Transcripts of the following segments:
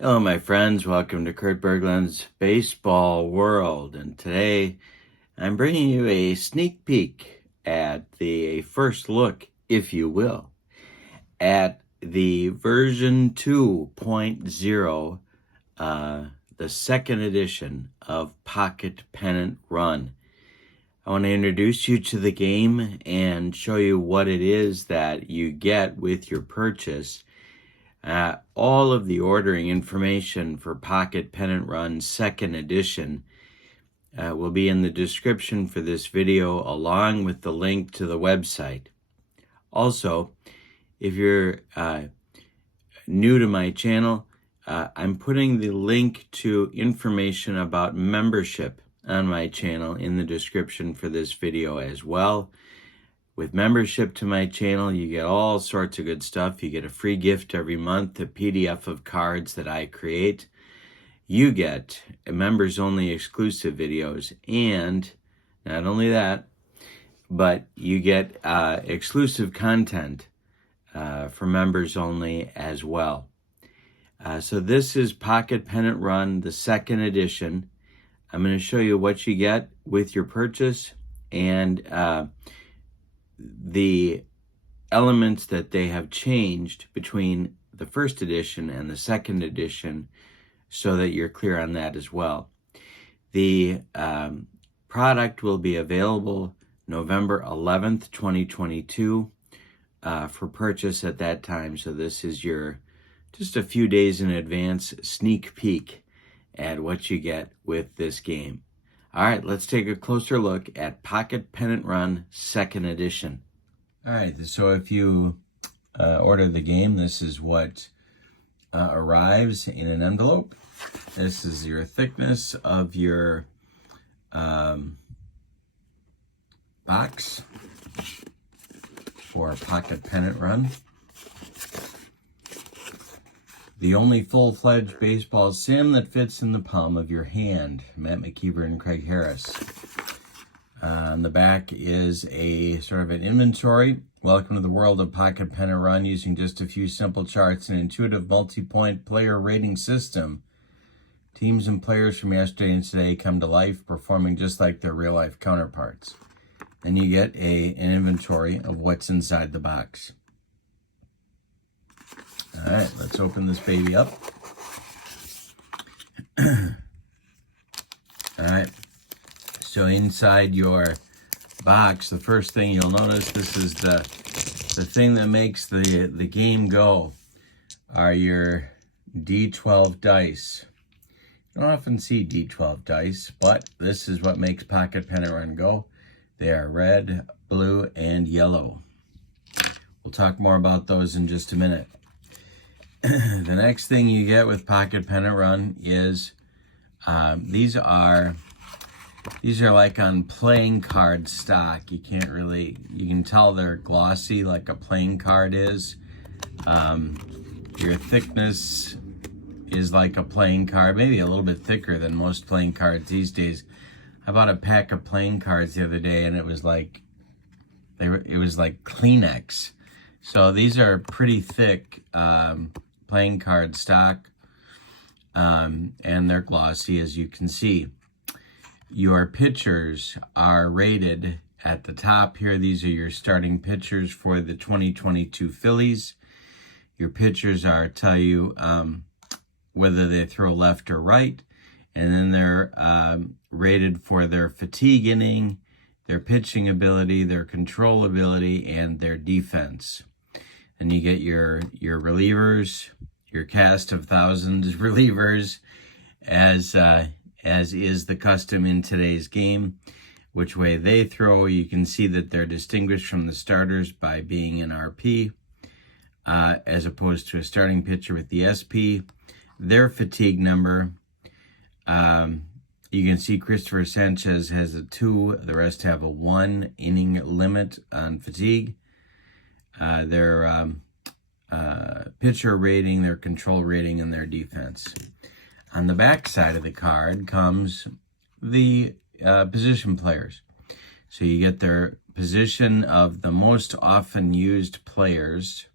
Hello, my friends. Welcome to Kurt Berglund's Baseball World. And today I'm bringing you a sneak peek at the first look, if you will, at the version 2.0, the second edition of Pocket Pennant Run. I want to introduce you to the game and show you what it is that you get with your purchase. All of the ordering information for Pocket Pennant Run second edition will be in the description for this video, along with the link to the website. Also, if you're new to my channel, I'm putting the link to information about membership on my channel in the description for this video as well. With membership to my channel, you get all sorts of good stuff. You get a free gift every month, a PDF of cards that I create. You get members-only exclusive videos, and not only that, but you get exclusive content for members only as well. So this is Pocket Pennant Run, the second edition. I'm going to show you what you get with your purchase and the elements that they have changed between the first edition and the second edition, so that you're clear on that as well. The product will be available November 11th, 2022 for purchase at that time. So this is your just a few days in advance sneak peek at what you get with this game. All right, let's take a closer look at Pocket Pennant Run second edition. All right, so if you order the game, this is what arrives in an envelope. This is your thickness of your box for Pocket Pennant Run. The only full-fledged baseball sim that fits in the palm of your hand. Matt McKeever and Craig Harris. On the back is a sort of an inventory. Welcome to the world of Pocket Pennant Run, using just a few simple charts and intuitive multi-point player rating system. Teams and players from yesterday and today come to life, performing just like their real-life counterparts. Then you get an inventory of what's inside the box. All right, let's open this baby up. All right, so inside your box, the first thing you'll notice, this is the thing that makes the game go, are your D12 dice. You don't often see D12 dice, but this is what makes Pocket Pennant Run go. They are red, blue, and yellow. We'll talk more about those in just a minute. The next thing you get with Pocket Pennant Run is these are like on playing card stock. You can tell they're glossy like a playing card is. Your thickness is like a playing card, maybe a little bit thicker than most playing cards these days. I bought a pack of playing cards the other day, and it was like Kleenex. So these are pretty thick playing card stock, and they're glossy, as you can see. Your pitchers are rated at the top here. These are your starting pitchers for the 2022 Phillies. Your pitchers tell you whether they throw left or right, and then they're rated for their fatigue inning, their pitching ability, their control ability, and their defense. And you get your relievers, your cast of thousands relievers, as is the custom in today's game. Which way they throw, you can see that they're distinguished from the starters by being an RP, as opposed to a starting pitcher with the SP. Their fatigue number, you can see Christopher Sanchez has a 2, the rest have a 1 inning limit on fatigue. Their pitcher rating, their control rating, and their defense. On the back side of the card comes the position players. So you get their position of the most often used players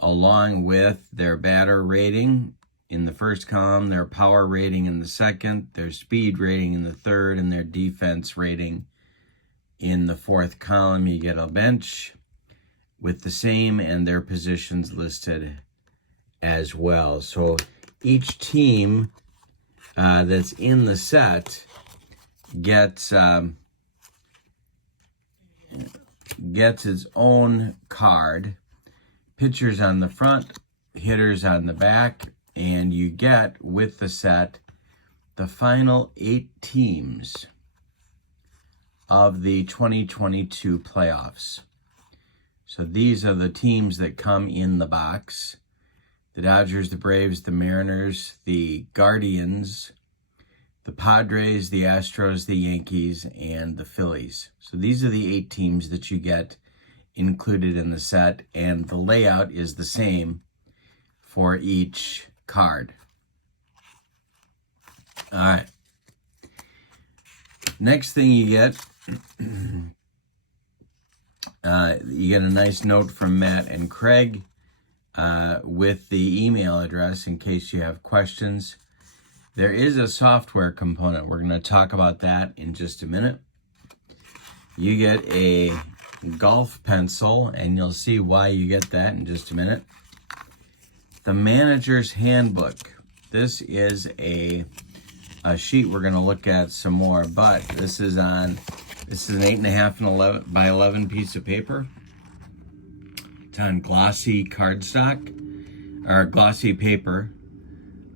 along with their batter rating in the first column, their power rating in the second, their speed rating in the third, and their defense rating in the fourth column. You get a bench with the same and their positions listed as well. So each team that's in the set gets its own card. Pitchers on the front, hitters on the back, and you get with the set the final 8 teams of the 2022 playoffs. So these are the teams that come in the box: the Dodgers, the Braves, the Mariners, the Guardians, the Padres, the Astros, the Yankees, and the Phillies. So these are the 8 teams that you get included in the set, and the layout is the same for each card. All right. Next thing you get, you get a nice note from Matt and Craig with the email address in case you have questions. There is a software component. We're going to talk about that in just a minute. You get a golf pencil, and you'll see why you get that in just a minute. The Manager's Handbook. This is a sheet we're going to look at some more, but this is an 8.5 and 11 by 11 piece of paper. It's on glossy cardstock, or glossy paper,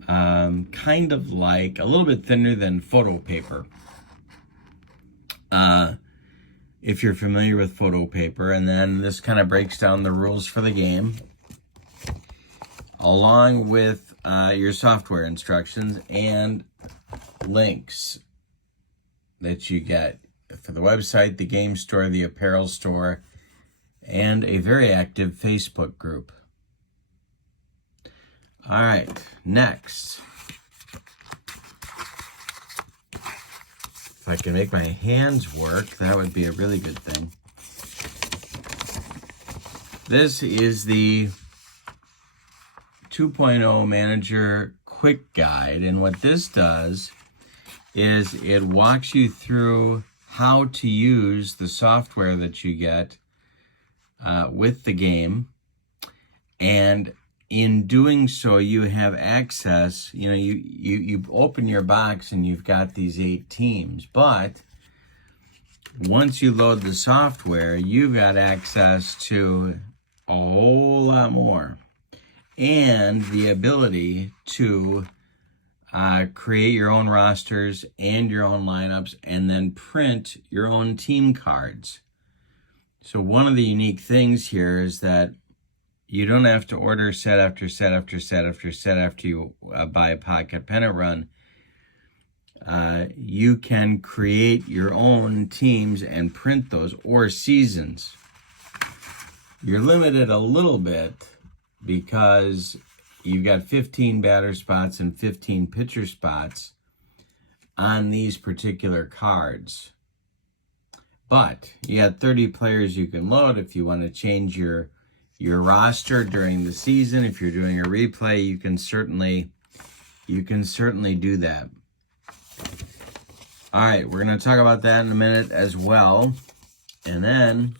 kind of like a little bit thinner than photo paper. If you're familiar with photo paper, and then this kind of breaks down the rules for the game, along with your software instructions and links that you get for the website, the game store, the apparel store, and a very active Facebook group. All right, next. If I can make my hands work, that would be a really good thing. This is the 2.0 Manager Quick Guide, and what this does is it walks you through how to use the software that you get with the game, and in doing so, you have access. You open your box and you've got these 8 teams, but once you load the software, you've got access to a whole lot more, and the ability to create your own rosters and your own lineups, and then print your own team cards. So one of the unique things here is that you don't have to order set after set after set after set after you buy a Pocket Pennant Run. You can create your own teams and print those, or seasons. You're limited a little bit because you've got 15 batter spots and 15 pitcher spots on these particular cards. But you got 30 players you can load if you want to change your roster during the season. If you're doing a replay, you can certainly do that. All right, we're going to talk about that in a minute as well. And then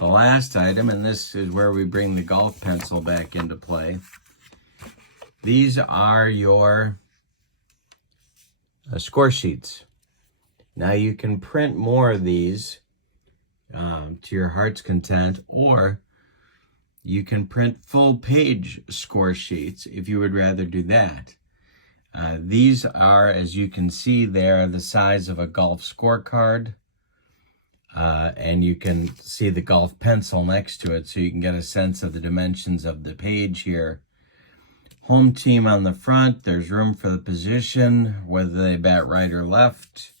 the last item, and this is where we bring the golf pencil back into play. These are your score sheets. Now you can print more of these to your heart's content, or you can print full page score sheets if you would rather do that. These are, as you can see, they are the size of a golf scorecard, and you can see the golf pencil next to it, so you can get a sense of the dimensions of the page here. Home team on the front, there's room for the position, whether they bat right or left,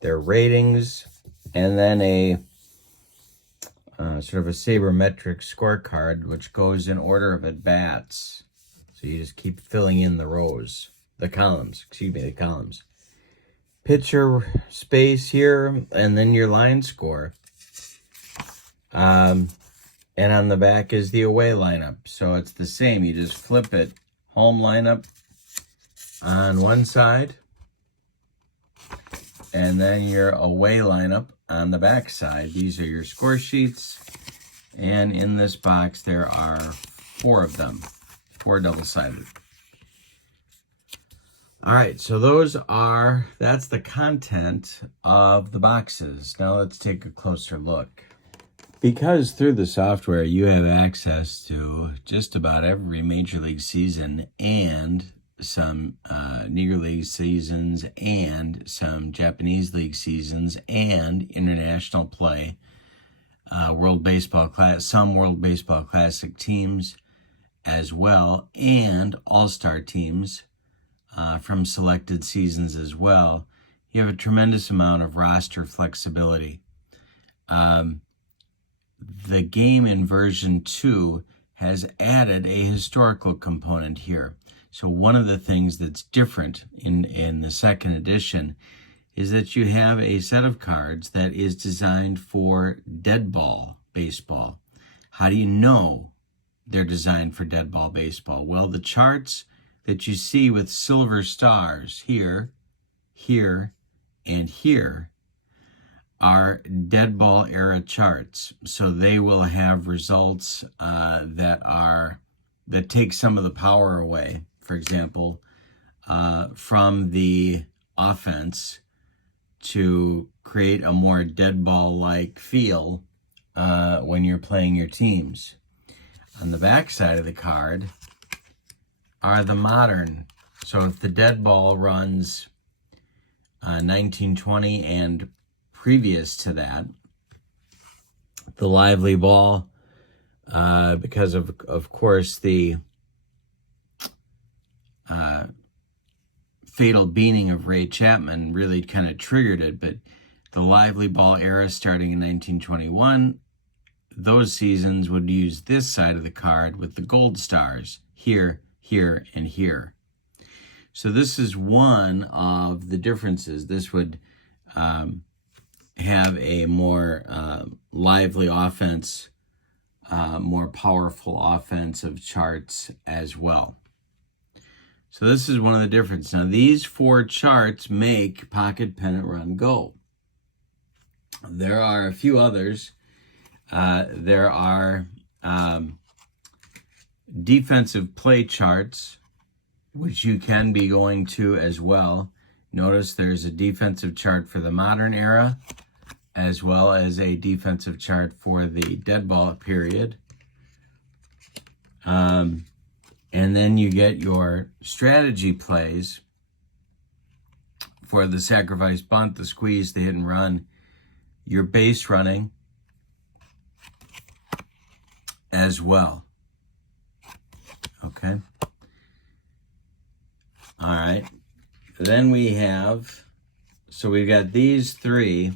their ratings, and then a sort of a sabermetric scorecard, which goes in order of at bats. So you just keep filling in the columns. Pitcher space here, and then your line score. And on the back is the away lineup. So it's the same. You just flip it. Home lineup on one side, and then your away lineup on the back side. These are your score sheets. And in this box, there are 4 of them, 4 double-sided. All right, so that's the content of the boxes. Now let's take a closer look. Because through the software, you have access to just about every Major League season and some Negro League seasons and some Japanese League seasons and international play, World Baseball Class, some World Baseball Classic teams as well, and all-star teams from selected seasons as well. You have a tremendous amount of roster flexibility. The game in version 2 has added a historical component here. So one of the things that's different in the second edition is that you have a set of cards that is designed for dead ball baseball. How do you know they're designed for dead ball baseball? Well, the charts that you see with silver stars here, here, and here are dead ball era charts. So they will have results that take some of the power away. For example, from the offense to create a more dead ball-like feel when you're playing your teams. On the back side of the card are the modern. So if the dead ball runs 1920 and previous to that, the lively ball, because of course the fatal beating of Ray Chapman really kind of triggered it, but the lively ball era starting in 1921, those seasons would use this side of the card with the gold stars here, here, and here. So this is one of the differences. This would have a more lively offense, more powerful offensive charts as well. So this is one of the differences. Now these 4 charts make Pocket Pennant Run Go. There are a few others. There are defensive play charts, which you can be going to as well. Notice there's a defensive chart for the modern era, as well as a defensive chart for the dead ball period. And then you get your strategy plays for the sacrifice bunt, the squeeze, the hit and run, your base running as well. Okay. All right. Then we have, so we've got these 3.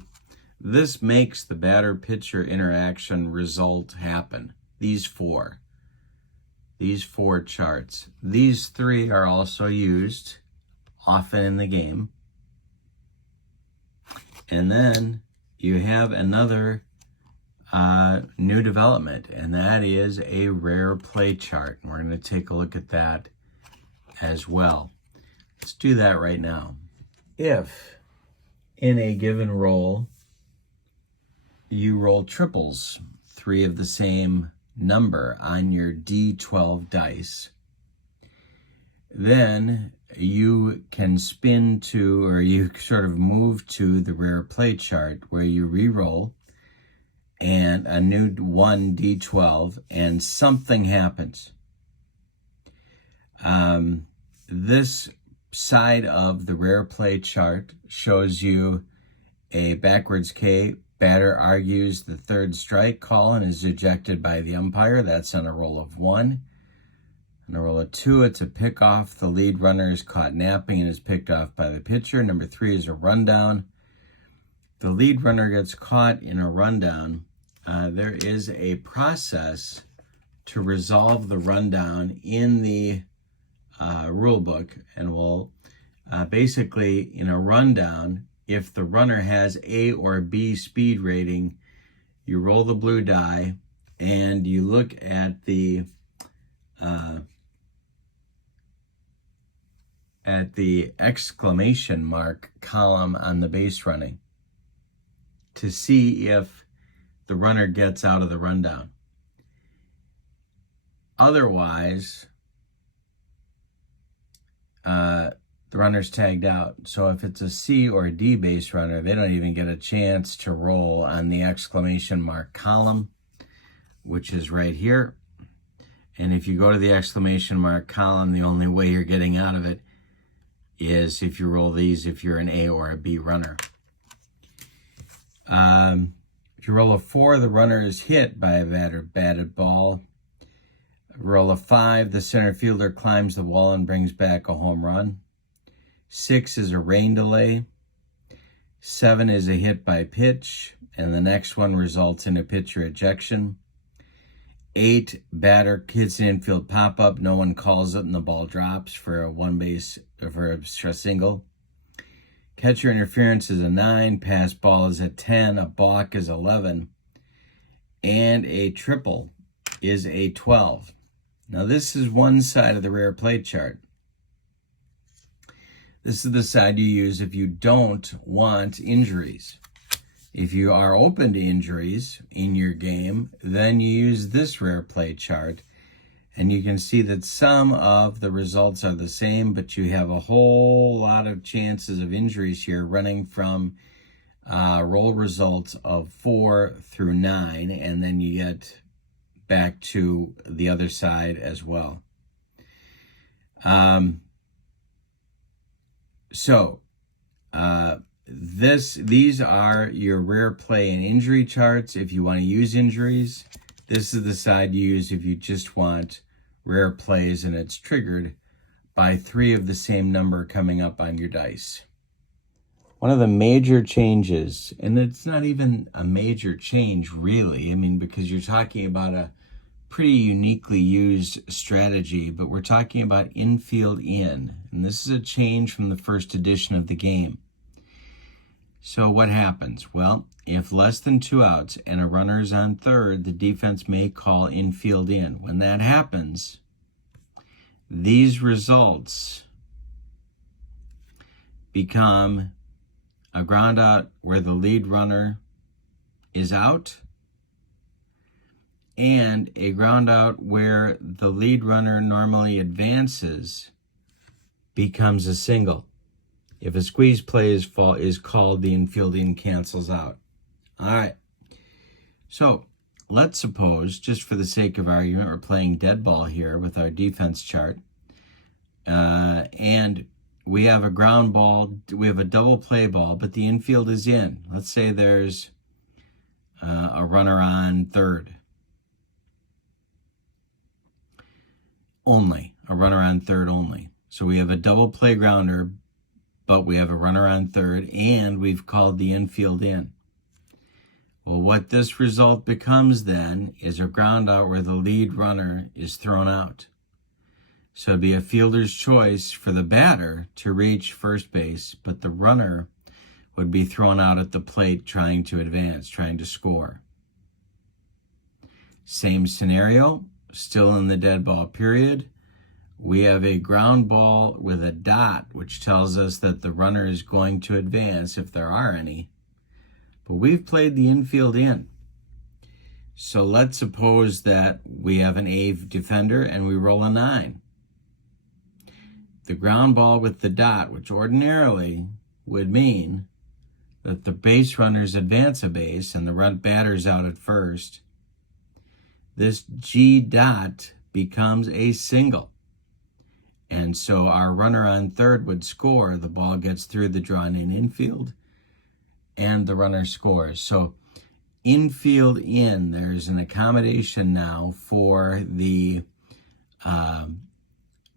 This makes the batter-pitcher interaction result happen. These 4 charts. These 3 are also used often in the game. And then you have another new development, and that is a rare play chart. And we're going to take a look at that as well. Let's do that right now. If in a given roll you roll triples, 3 of the same number on your D12 dice, then you can spin to, or you sort of move to the rare play chart where you re-roll and a new 1 D12 and something happens. This side of the rare play chart shows you a backwards K. Batter argues the 3rd strike call and is ejected by the umpire. That's on a roll of 1. On a roll of 2, it's a pickoff. The lead runner is caught napping and is picked off by the pitcher. Number 3 is a rundown. The lead runner gets caught in a rundown. There is a process to resolve the rundown in the rule book, and we'll basically, in a rundown, if the runner has A or B speed rating, you roll the blue die, and you look at the exclamation mark column on the base running to see if the runner gets out of the rundown. Otherwise, the runner's tagged out. So if it's a C or a D base runner, they don't even get a chance to roll on the exclamation mark column, which is right here. And if you go to the exclamation mark column, the only way you're getting out of it is if you roll these, if you're an A or a B runner. If you roll a 4, the runner is hit by a batted ball. Roll a 5, the center fielder climbs the wall and brings back a home run. 6 is a rain delay. 7 is a hit by pitch, and the next one results in a pitcher ejection. 8, batter hits an infield pop-up, no one calls it, and the ball drops for a single. Catcher interference is a 9, pass ball is a 10, a balk is 11, and a triple is a 12. Now this is one side of the rare play chart. This is the side you use if you don't want injuries. If you are open to injuries in your game, then you use this rare play chart, and you can see that some of the results are the same, but you have a whole lot of chances of injuries here, running from roll results of 4 through 9, and then you get back to the other side as well. These are your rare play and injury charts. If you want to use injuries, this is the side you use if you just want rare plays, and it's triggered by 3 of the same number coming up on your dice. One of the major changes, and it's not even a major change really, I mean, because you're talking about a pretty uniquely used strategy, but we're talking about infield in, and this is a change from the first edition of the game. So what happens? Well, if less than 2 outs and a runner is on third, the defense may call infield in. When that happens, these results become a ground out where the lead runner is out, and a ground out where the lead runner normally advances becomes a single. If a squeeze play is called, the infield in cancels out. All right. So let's suppose, just for the sake of argument, we're playing dead ball here with our defense chart. And we have a ground ball, we have a double play ball, but the infield is in. Let's say there's a runner on third. Only. A runner on third only. So we have a double play grounder, but we have a runner on third, and we've called the infield in. Well, what this result becomes then is a ground out where the lead runner is thrown out. So it'd be a fielder's choice for the batter to reach first base, but the runner would be thrown out at the plate trying to advance, trying to score. Same scenario, still in the dead ball period. We have a ground ball with a dot, which tells us that the runner is going to advance if there are any. But we've played the infield in. So let's suppose that we have an A defender and we roll a 9. The ground ball with the dot, which ordinarily would mean that the base runners advance a base and the batter's out at first, this G dot becomes a single. And so our runner on third would score. The ball gets through the drawn-in infield, and the runner scores. So infield in, there's an accommodation now for the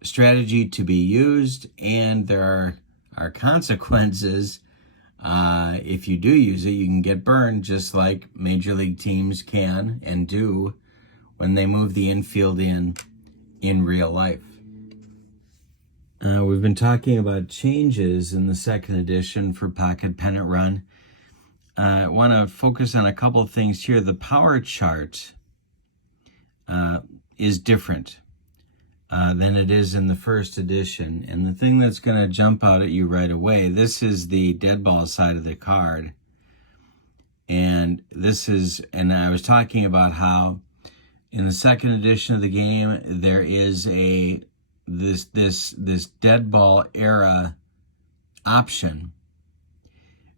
strategy to be used, and there are consequences. If you do use it, you can get burned, just like major league teams can and do when they move the infield in real life. We've been talking about changes in the second edition for Pocket Pennant Run. I want to focus on a couple of things here. The power chart is different than it is in the first edition. And the thing that's going to jump out at you right away, this is the dead ball side of the card. And I was talking about how in the second edition of the game, there is this dead ball era option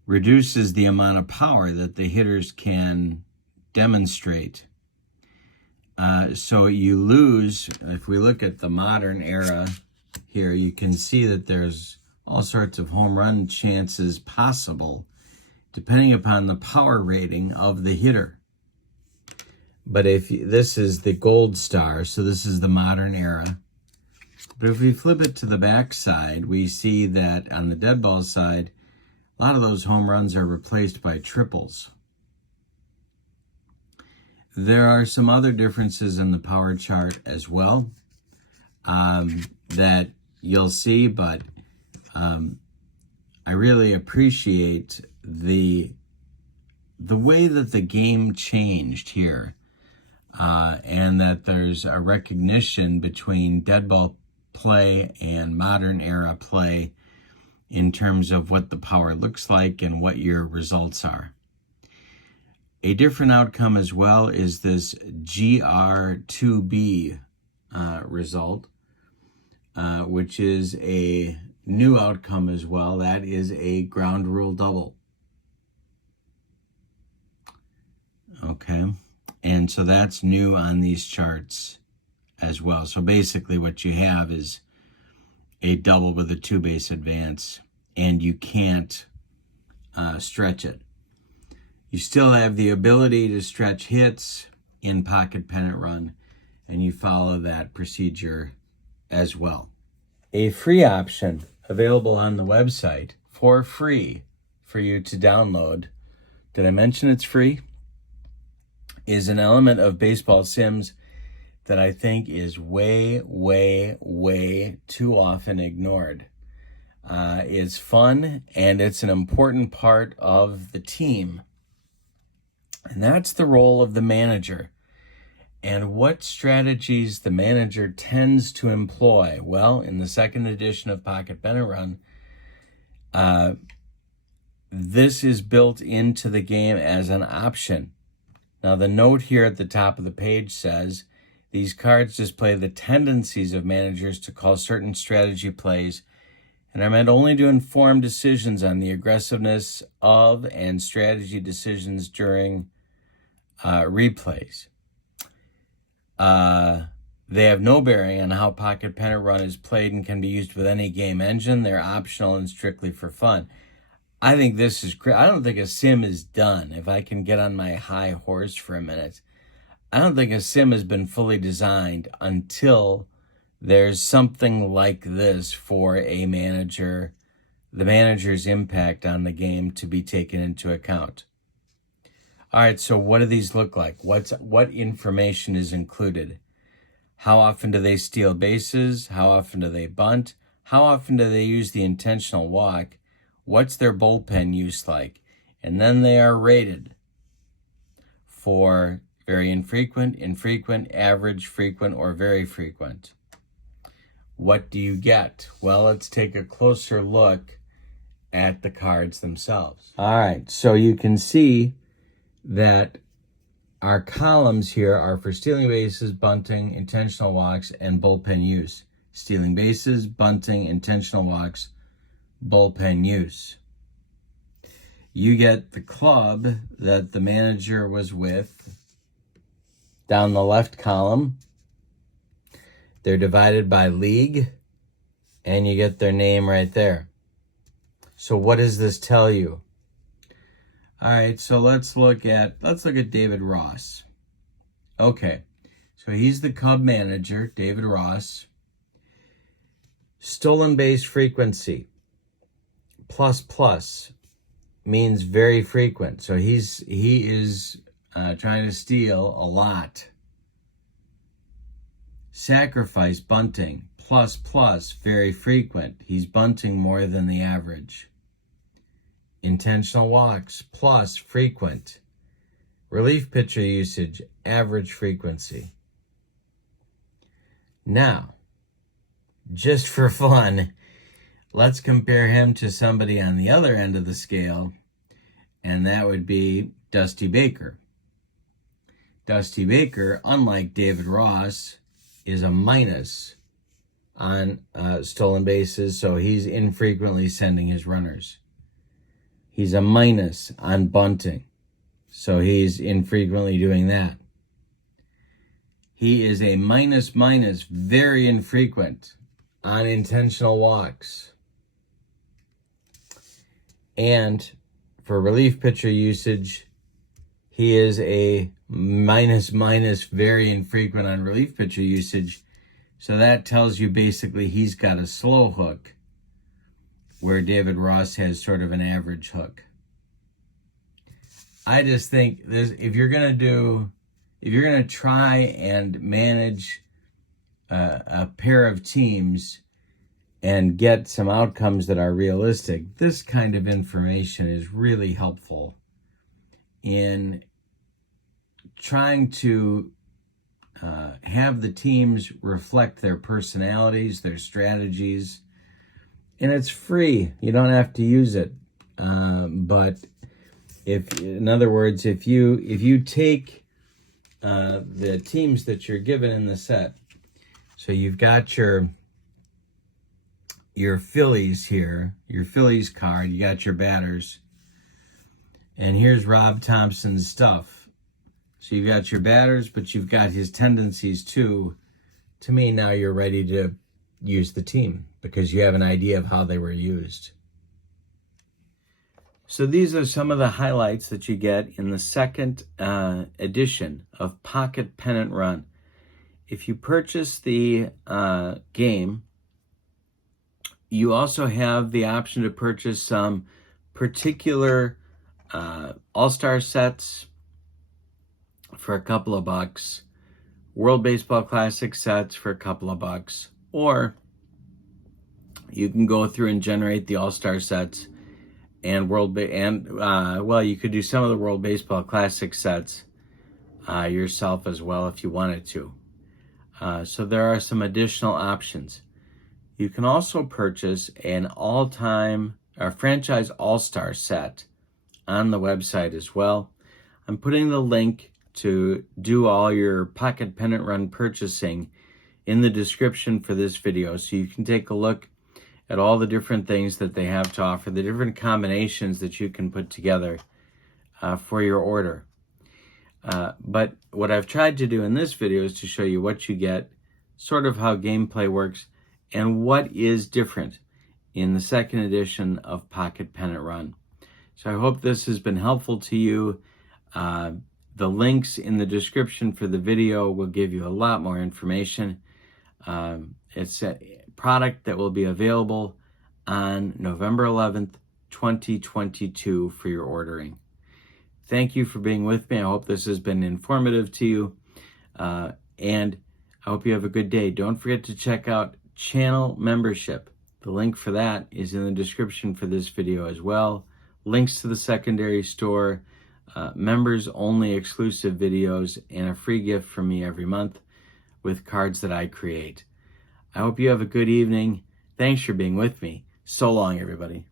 reduces the amount of power that the hitters can demonstrate. So you lose, if we look at the modern era here, you can see that there's all sorts of home run chances possible depending upon the power rating of the hitter. But this is the gold star, so this is the modern era. But if we flip it to the back side, we see that on the dead ball side, a lot of those home runs are replaced by triples. There are some other differences in the power chart as well that you'll see, but I really appreciate the way that the game changed here, and that there's a recognition between dead ball play and modern era play in terms of what the power looks like and what your results are. A different outcome as well is this GR2B result, which is a new outcome as well. That is a ground rule double. Okay, and so that's new on these charts as well. So basically what you have is a double with a 2-base advance, and you can't stretch it. You still have the ability to stretch hits in pocket pennant run, and you follow that procedure as well. A free option available on the website for free for you to download. Did I mention it's free? Is an element of baseball sims that I think is way, way, way too often ignored. It's fun, and it's an important part of the team. And that's the role of the manager. And what strategies the manager tends to employ. Well, in the second edition of Pocket Pennant Run, this is built into the game as an option. Now, the note here at the top of the page says, these cards display the tendencies of managers to call certain strategy plays and are meant only to inform decisions on the aggressiveness of and strategy decisions during replays. They have no bearing on how Pocket Pennant Run is played and can be used with any game engine. They're optional and strictly for fun. I think this is great. I don't think a sim is done. If I can get on my high horse for a minute, I don't think a sim has been fully designed until there's something like this for a manager, the manager's impact on the game to be taken into account. All right, so what do these look like? What information is included? How often do they steal bases? How often do they bunt? How often do they use the intentional walk? What's their bullpen use like? And then they are rated for very infrequent, average, frequent, or very frequent. What do you get? Well, let's take a closer look at the cards themselves. All right, so you can see that our columns here are for stealing bases, bunting, intentional walks, and bullpen use. Stealing bases, bunting, intentional walks, bullpen use. You get the club that the manager was with down the left column. They're divided by league, and you get their name right there. So what does this tell you? All right, so let's look at David Ross. Okay, so he's the Cub manager, David Ross. Stolen base frequency, plus means very frequent. So he is trying to steal a lot. Sacrifice bunting, plus, very frequent. He's bunting more than the average. Intentional walks, plus, frequent. Relief pitcher usage, average frequency. Now, just for fun, let's compare him to somebody on the other end of the scale, and that would be Dusty Baker. Dusty Baker, unlike David Ross, is a minus on stolen bases, so he's infrequently sending his runners. He's a minus on bunting, so he's infrequently doing that. He is a minus, very infrequent on intentional walks. And for relief pitcher usage, he is a minus, very infrequent on relief pitcher usage. So that tells you basically he's got a slow hook, where David Ross has sort of an average hook. I just think this, if you're going to try and manage a pair of teams and get some outcomes that are realistic, this kind of information is really helpful in trying to have the teams reflect their personalities, their strategies, and it's free. You don't have to use it. But in other words, if you take the teams that you're given in the set, so you've got your Phillies here, your Phillies card, you got your batters, and here's Rob Thompson's stuff. So you've got your batters, but you've got his tendencies too. To me, now you're ready to use the team because you have an idea of how they were used. So these are some of the highlights that you get in the second edition of Pocket Pennant Run. If you purchase the game, you also have the option to purchase some particular All-Star sets for a couple of bucks, World Baseball Classic sets for a couple of bucks, or you can go through and generate the All-Star sets and you could do some of the World Baseball Classic sets yourself as well if you wanted to. So there are some additional options. You can also purchase an all-time franchise All-Star set on the website as well. I'm putting the link to do all your Pocket Pennant Run purchasing in the description for this video, so you can take a look at all the different things that they have to offer, the different combinations that you can put together for your order. But what I've tried to do in this video is to show you what you get, sort of how gameplay works, and what is different in the second edition of Pocket Pennant Run. So I hope this has been helpful to you. The links in the description for the video will give you a lot more information. It's a product that will be available on November 11th, 2022 for your ordering. Thank you for being with me. I hope this has been informative to you. And I hope you have a good day. Don't forget to check out channel membership. The link for that is in the description for this video as well. Links to the secondary store, members only exclusive videos, and a free gift from me every month with cards that I create. I hope you have a good evening. Thanks for being with me. So long, everybody.